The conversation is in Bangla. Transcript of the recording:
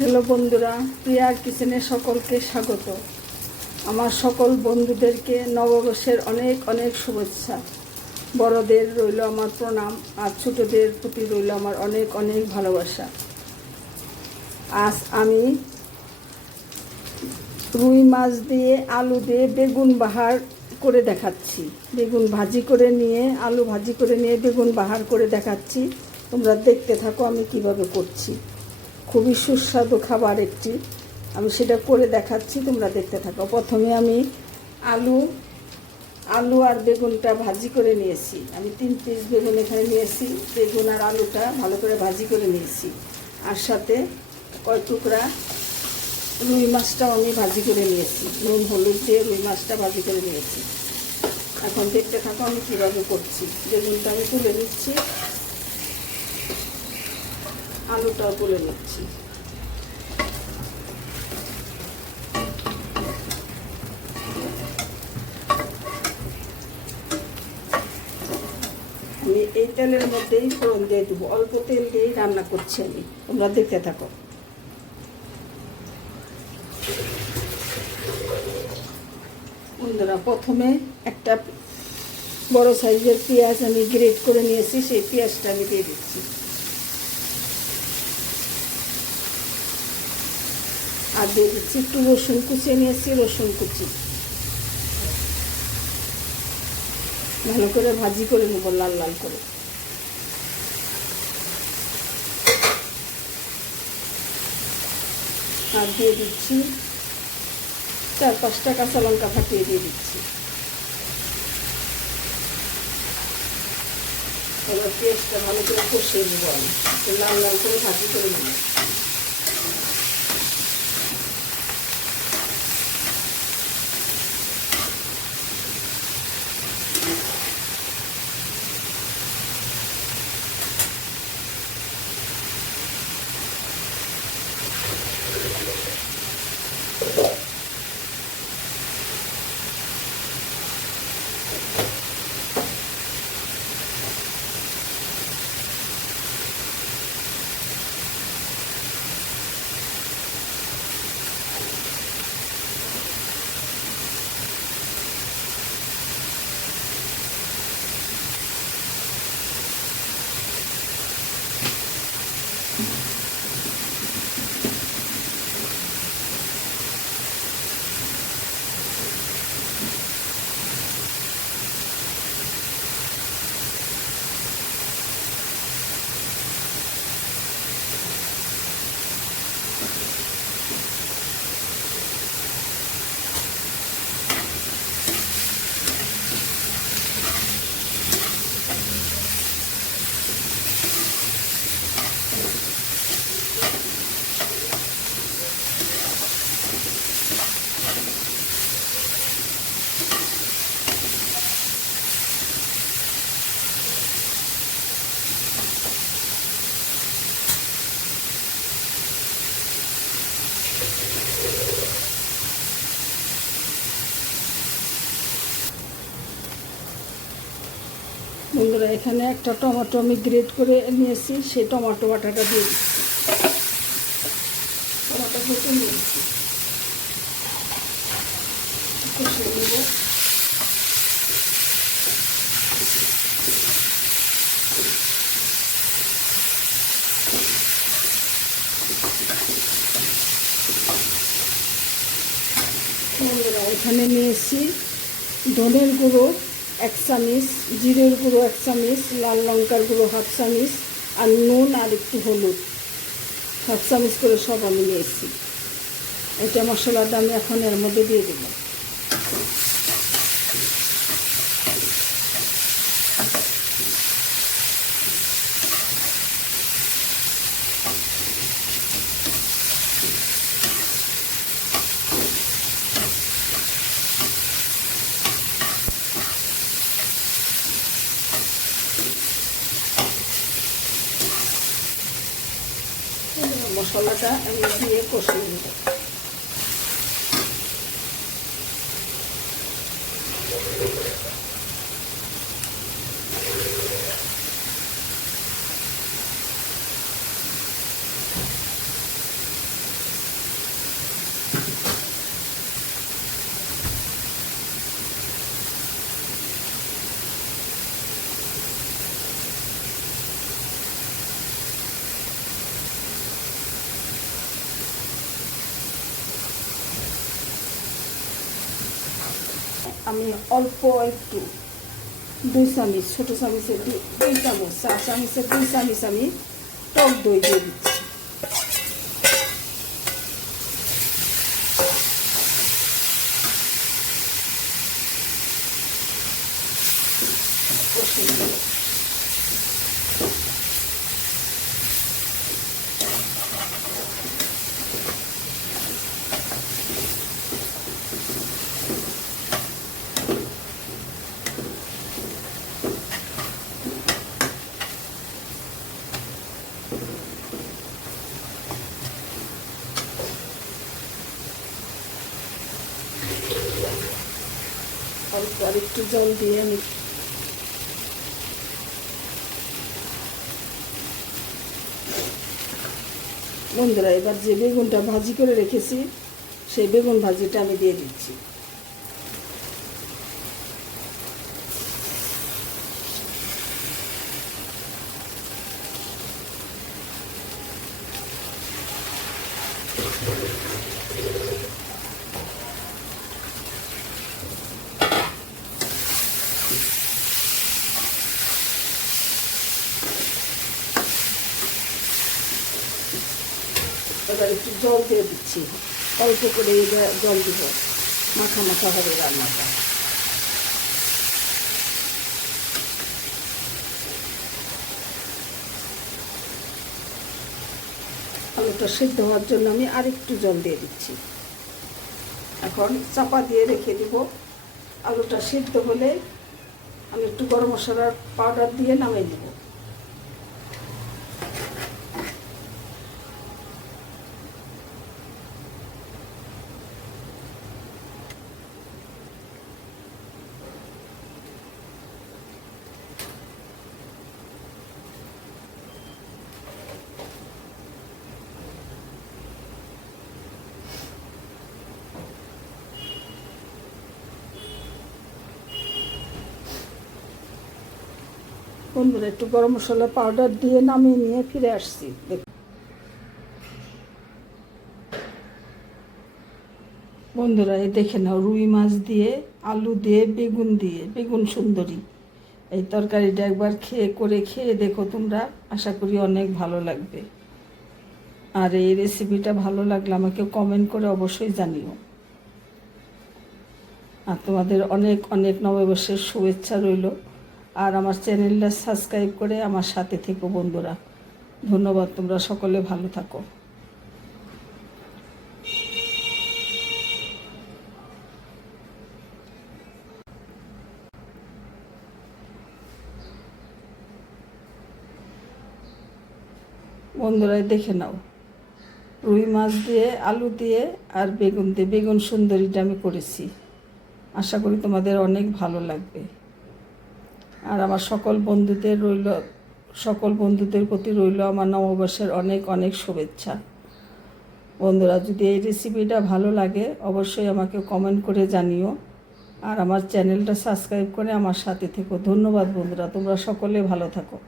হ্যালো বন্ধুরা, প্রিয়ার কিচেনে সকলকে স্বাগত। আমার সকল বন্ধুদেরকে নববর্ষের অনেক অনেক শুভেচ্ছা। বড়দের রইল আমার প্রণাম, আর ছোটদের প্রতি রইল আমার অনেক অনেক ভালোবাসা। আজ আমি রুই মাছ দিয়ে আলু দিয়ে বেগুন বাহার করে দেখাচ্ছি। বেগুন ভাজি করে নিয়ে, আলু ভাজি করে নিয়ে বেগুন বাহার করে দেখাচ্ছি। তোমরা দেখতে থাকো আমি কিভাবে করছি। খুবই সুস্বাদু খাবার একটি, আমি সেটা করে দেখাচ্ছি, তোমরা দেখতে থাকো। প্রথমে আমি আলু আর বেগুনটা ভাজি করে নিয়েছি। আমি 3 পিস বেগুন এখানে নিয়েছি। বেগুন আর আলুটা ভালো করে ভাজি করে নিয়েছি, আর সাথে কয় টুকরা রুই মাছটাও আমি ভাজি করে নিয়েছি। নুন হলুদ দিয়ে রুই মাছটা ভাজি করে নিয়েছি। এখন দেখতে থাকো আমি কীভাবে করছি। বেগুনটা আমি তুলে নিচ্ছি, আলুটাও তুলে নিচ্ছি। আমি এই তেলের মধ্যেই ফোড়ন দিয়ে দেবো, অল্প তেল দিয়েই রান্না করছি আমি, তোমরা দেখতে থাকো। বন্ধুরা, প্রথমে একটা বড় সাইজের পেঁয়াজ আমি গ্রেট করে নিয়েছি, সেই পেঁয়াজটা আমি দিয়ে দিচ্ছি। আর দিয়ে দিচ্ছি একটু রসুন কুচিয়ে নিয়েছি, রসুন কুচি ভালো করে ভাজি করে নেব, লাল লাল করে। আর দিয়ে দিচ্ছি 4-5টা কাঁচা লঙ্কা ফাটিয়ে দিয়ে দিচ্ছি। এবার পেঁয়াজটা ভালো করে কষিয়ে নেব, আমি লাল লাল করে ভাজি করে নেব। বন্ধুরা, এখানে একটা টমেটো আমি গ্রেট করে নিয়েছি, সেই টমেটো বাটাটা দিয়ে দিচ্ছি। টমেটো কেটে নিয়েছি, কষিয়ে নেব। বন্ধুরা, এখানে নিয়েছি ধনের গুঁড়ো 1 চামচ, জিরের গুঁড়ো 1 চামচ, লাল লঙ্কার গুঁড়ো 1/2 চামচ, আর নুন আর একটু হলুদ 1/2 চামচ করে সব আমি নিয়েছি। এটা মশলাটা আমি এখন এর মধ্যে দিয়ে দেব। মশলাটা আমি দিয়ে কষিয়ে নেব। আমি অল্প একটু 2 চামচ, ছোটো চামচের 2 চামচ, 4 চামচের 2 চামচ আমি টক দই দিয়ে দিচ্ছি। অল্প আর একটু জল দিয়ে আমি বন্ধুরা এবার যে বেগুনটা ভাজি করে রেখেছি সেই বেগুন ভাজিটা আমি দিয়ে দিচ্ছি। এবার একটু জল দিয়ে দিচ্ছি, অল্প করে জল দিব, মাখা মাখা হবে রান্নাটা। আলুটা সিদ্ধ হওয়ার জন্য আমি আরেকটু জল দিয়ে দিচ্ছি। এখন চাপা দিয়ে রেখে দিব। আলুটা সিদ্ধ হলে আমি একটু গরম মশলার পাউডার দিয়ে নামিয়ে দেব। বন্ধুরা একটু গরম মশলা পাউডার দিয়ে নামিয়ে নিয়ে ফিরে আসছি। বন্ধুরা এই দেখে নাও, রুই মাছ দিয়ে, আলু দিয়ে, বেগুন সুন্দরী এই তরকারিটা একবার খেয়ে দেখো তোমরা, আশা করি অনেক ভালো লাগবে। আর এই রেসিপিটা ভালো লাগলে আমাকে কমেন্ট করে অবশ্যই জানিও। আর তোমাদের অনেক অনেক নববর্ষের শুভেচ্ছা রইল। আর আমার চ্যানেলটা সাবস্ক্রাইব করে আমার সাথে থেকো বন্ধুরা। ধন্যবাদ, তোমরা সকলে ভালো থাকো। বন্ধুরা দেখে নাও, রুই মাছ দিয়ে, আলু দিয়ে আর বেগুন দিয়ে বেগুন সুন্দরীটা আমি করেছি। আশা করি তোমাদের অনেক ভালো লাগবে। আর আমার সকল বন্ধুদের প্রতি রইল আমার নববর্ষের অনেক অনেক শুভেচ্ছা। বন্ধুরা যদি এই রেসিপিটা ভালো লাগে অবশ্যই আমাকে কমেন্ট করে জানিও। আর আমার চ্যানেলটা সাবস্ক্রাইব করে আমার সাথে থেকো। ধন্যবাদ বন্ধুরা, তোমরা সকলে ভালো থাকো।